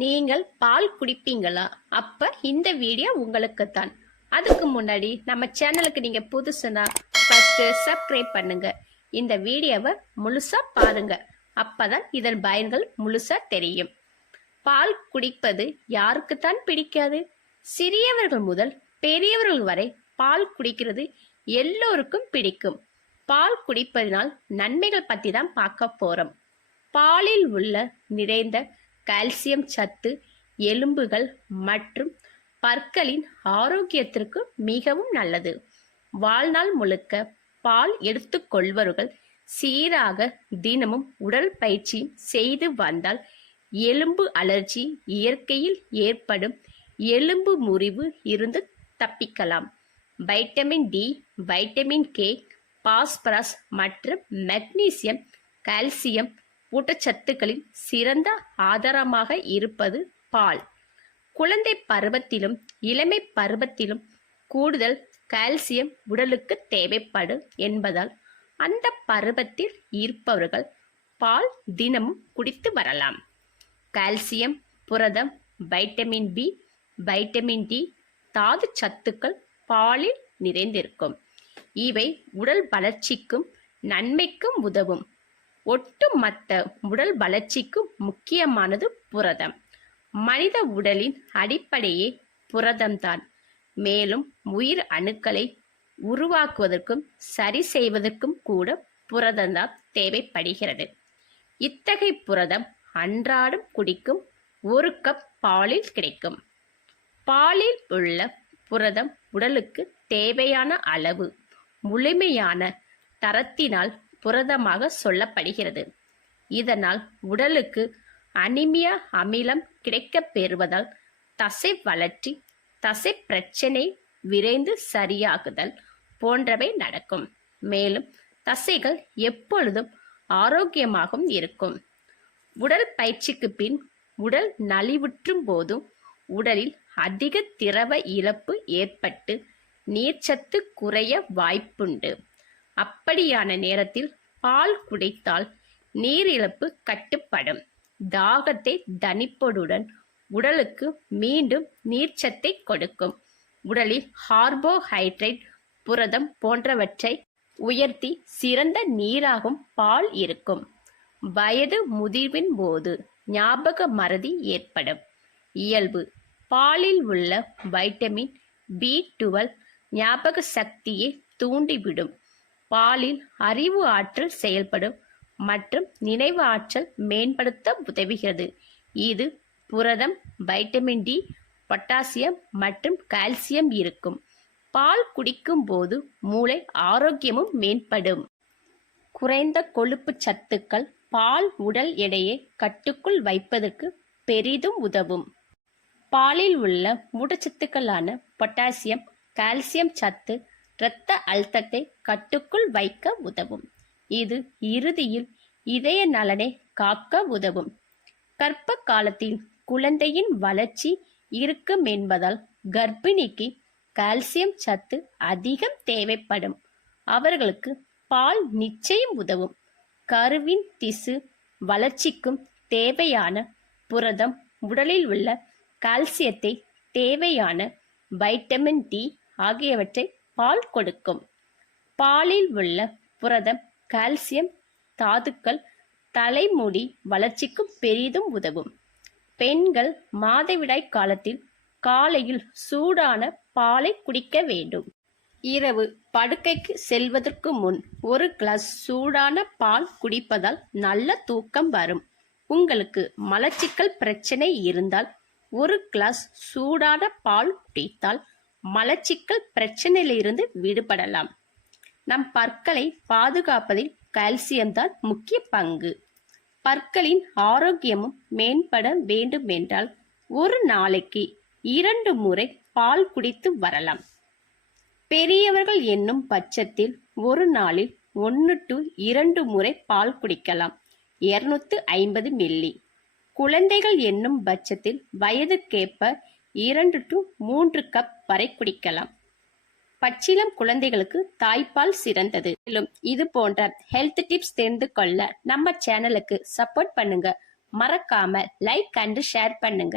நீங்கள் பால் குடிப்பீங்களா? அப்ப இந்த வீடியோ உங்களுக்கு தான் அதுக்கு முன்னாடி நம்ம சேனலுக்கு நீங்க புதுசுனா ஃபர்ஸ்ட் சப்ஸ்கிரைப் பண்ணுங்க. இந்த வீடியோவை முழுசா பாருங்க. அப்பதான் இதன் பயன்கள் முழுசா தெரியும். பால் குடிப்பது யாருக்குத்தான் பிடிக்காது? சிறியவர்கள் முதல் பெரியவர்கள் வரை பால் குடிக்கிறது எல்லோருக்கும் பிடிக்கும். பால் குடிப்பதனால் நன்மைகள் பத்தி தான் பார்க்க போறோம். பாலில் உள்ள நிறைந்த கால்சியம் சத்து எலும்புகள் மற்றும் பற்களின் ஆரோக்கியத்திற்கு மிகவும் நல்லது. வாழ்நாள் முழுக்க பால் எடுத்துக்கொள்வர்கள் சீராக தினமும் உடல் பயிற்சி செய்து வந்தால் எலும்பு அலர்ஜி இயற்கையில் ஏற்படும் எலும்பு முறிவு இருந்து தப்பிக்கலாம். Vitamin D vitamin K phosphorus மற்றும் மெக்னீசியம் கால்சியம் ஊட்டச்சத்துக்களின் சிறந்த ஆதாரமாக இருப்பது பால். குழந்தை பருவத்திலும் இளமை பருவத்திலும் கூடுதல் கால்சியம் உடலுக்கு தேவைப்படும் என்பதால் அந்த பருவத்தில் இருப்பவர்கள் பால் தினமும் குடித்து வரலாம். கால்சியம் புரதம் வைட்டமின் பி வைட்டமின் டி தாது சத்துக்கள் பாலில் நிறைந்திருக்கும். இவை உடல் வளர்ச்சிக்கும் நன்மைக்கும் உதவும். ஒட்டுமொத்த உடல் வளர்ச்சிக்கும் முக்கியமானது புரதம். மனித உடலின் அடிப்படையே புரதம்தான். மேலும் உயிர் அணுக்களை உருவாக்குவதற்கும் சரி செய்வதற்கும் கூட புரதம்தான் தேவைப்படுகிறது. இத்தகைய புரதம் அன்றாடம் குடிக்கும் ஒரு கப் பாலில் கிடைக்கும். பாலில் உள்ள புரதம் உடலுக்கு தேவையான அளவு முழுமையான தரத்தினால் புரதமாக சொல்லப்படுகிறது. இதனால் உடலுக்கு அனிமியா அமிலம் கிடைக்கப் பெறுவதால் தசை வளர்ச்சி தசை பிரச்சனை விரைந்து சரியாகுதல் போன்றவை நடக்கும். மேலும் தசைகள் எப்பொழுதும் ஆரோக்கியமாகவும் இருக்கும். உடல் பயிற்சிக்கு பின் உடல் நலிவுற்றும் போதும் உடலில் அதிக திரவ இழப்பு ஏற்பட்டு நீர்ச்சத்து குறைய வாய்ப்புண்டு. அப்படியான நேரத்தில் பால் குடைத்தால் நீர் இழப்பு கட்டுப்படும். தாகத்தை தணிப்பதுடன் உடலுக்கு மீண்டும் நீர்ச்சத்தை கொடுக்கும். உடலில் கார்போஹைட்ரேட் புரதம் போன்றவற்றை உயர்த்தி சிறந்த நீராகும் பால் இருக்கும். வயது முதிர்வின் போது ஞாபக மறதி ஏற்படும். இயல்பு பாலில் உள்ள வைட்டமின் பி டுவெல் ஞாபக சக்தியை தூண்டிவிடும். பாலில் அறிவு ஆற்றல் செயல்படும் மற்றும் நினைவு ஆற்றல் மேம்படுத்த உதவுகிறது. இது புரதம் வைட்டமின் டி பொட்டாசியம் மற்றும் கால்சியம் இருக்கும். பால் குடிக்கும் போது மூளை ஆரோக்கியமும் மேம்படும். குறைந்த கொழுப்பு சத்துக்கள் பால் உடல் எடையை கட்டுக்குள் வைப்பதற்கு பெரிதும் உதவும். பாலில் உள்ள ஊட்டச்சத்துக்களான பொட்டாசியம் கால்சியம் சத்து இரத்த அழுத்தத்தை கட்டுக்குள் வைக்க உதவும். இது இறுதியில் இதய நலனை காக்க உதவும். கர்ப்ப காலத்தில் குழந்தையின் வளர்ச்சி இருக்கும் என்பதால் கர்ப்பிணிக்கு கால்சியம் சத்து அதிகம் தேவைப்படும். அவர்களுக்கு பால் நிச்சயம் உதவும். கருவின் திசு வளர்ச்சிக்கும் தேவையான புரதம் உடலில் உள்ள கால்சியத்தை தேவையான வைட்டமின் டி ஆகியவற்றை பால் கொடுக்கும். பாலில் உள்ள புரதம் கால்சியம் தாதுக்கள் தலைமுடி வளர்ச்சிக்கும் பெரிதும் உதவும். பெண்கள் மாதவிடாய் காலத்தில் காலையில் சூடான பாலை குடிக்க வேண்டும். இரவு படுக்கைக்கு செல்வதற்கு முன் ஒரு கிளாஸ் சூடான பால் குடிப்பதால் நல்ல தூக்கம் வரும். உங்களுக்கு மலச்சிக்கல் பிரச்சனை இருந்தால் ஒரு கிளாஸ் சூடான பால் குடித்தால் மலச்சிக்கல் பிரச்சனையிலிருந்து விடுபடலாம். நம் பற்களை பாதுகாப்பதில் கால்சியம் தான் முக்கிய பங்கு. பற்களின் ஆரோக்கியமும் மேம்பட வேண்டும் என்றால் ஒரு நாளைக்கு இரண்டு முறை பால் குடித்து வரலாம். பெரியவர்கள் என்னும் பட்சத்தில் ஒரு நாளில் ஒன்று டு இரண்டு முறை பால் குடிக்கலாம். இருநூத்து ஐம்பது மில்லி. குழந்தைகள் என்னும் பட்சத்தில் வயதுக்கேற்ப இரண்டு டு மூன்று கப் வரை குடிக்கலாம். பச்சிலம் குழந்தைகளுக்கு தாய்ப்பால் சிறந்தது. மேலும் இது போன்ற ஹெல்த் டிப்ஸ் தெரிந்து கொள்ள நம்ம சேனலுக்கு சப்போர்ட் பண்ணுங்க. மறக்காம லைக் அண்ட் ஷேர் பண்ணுங்க.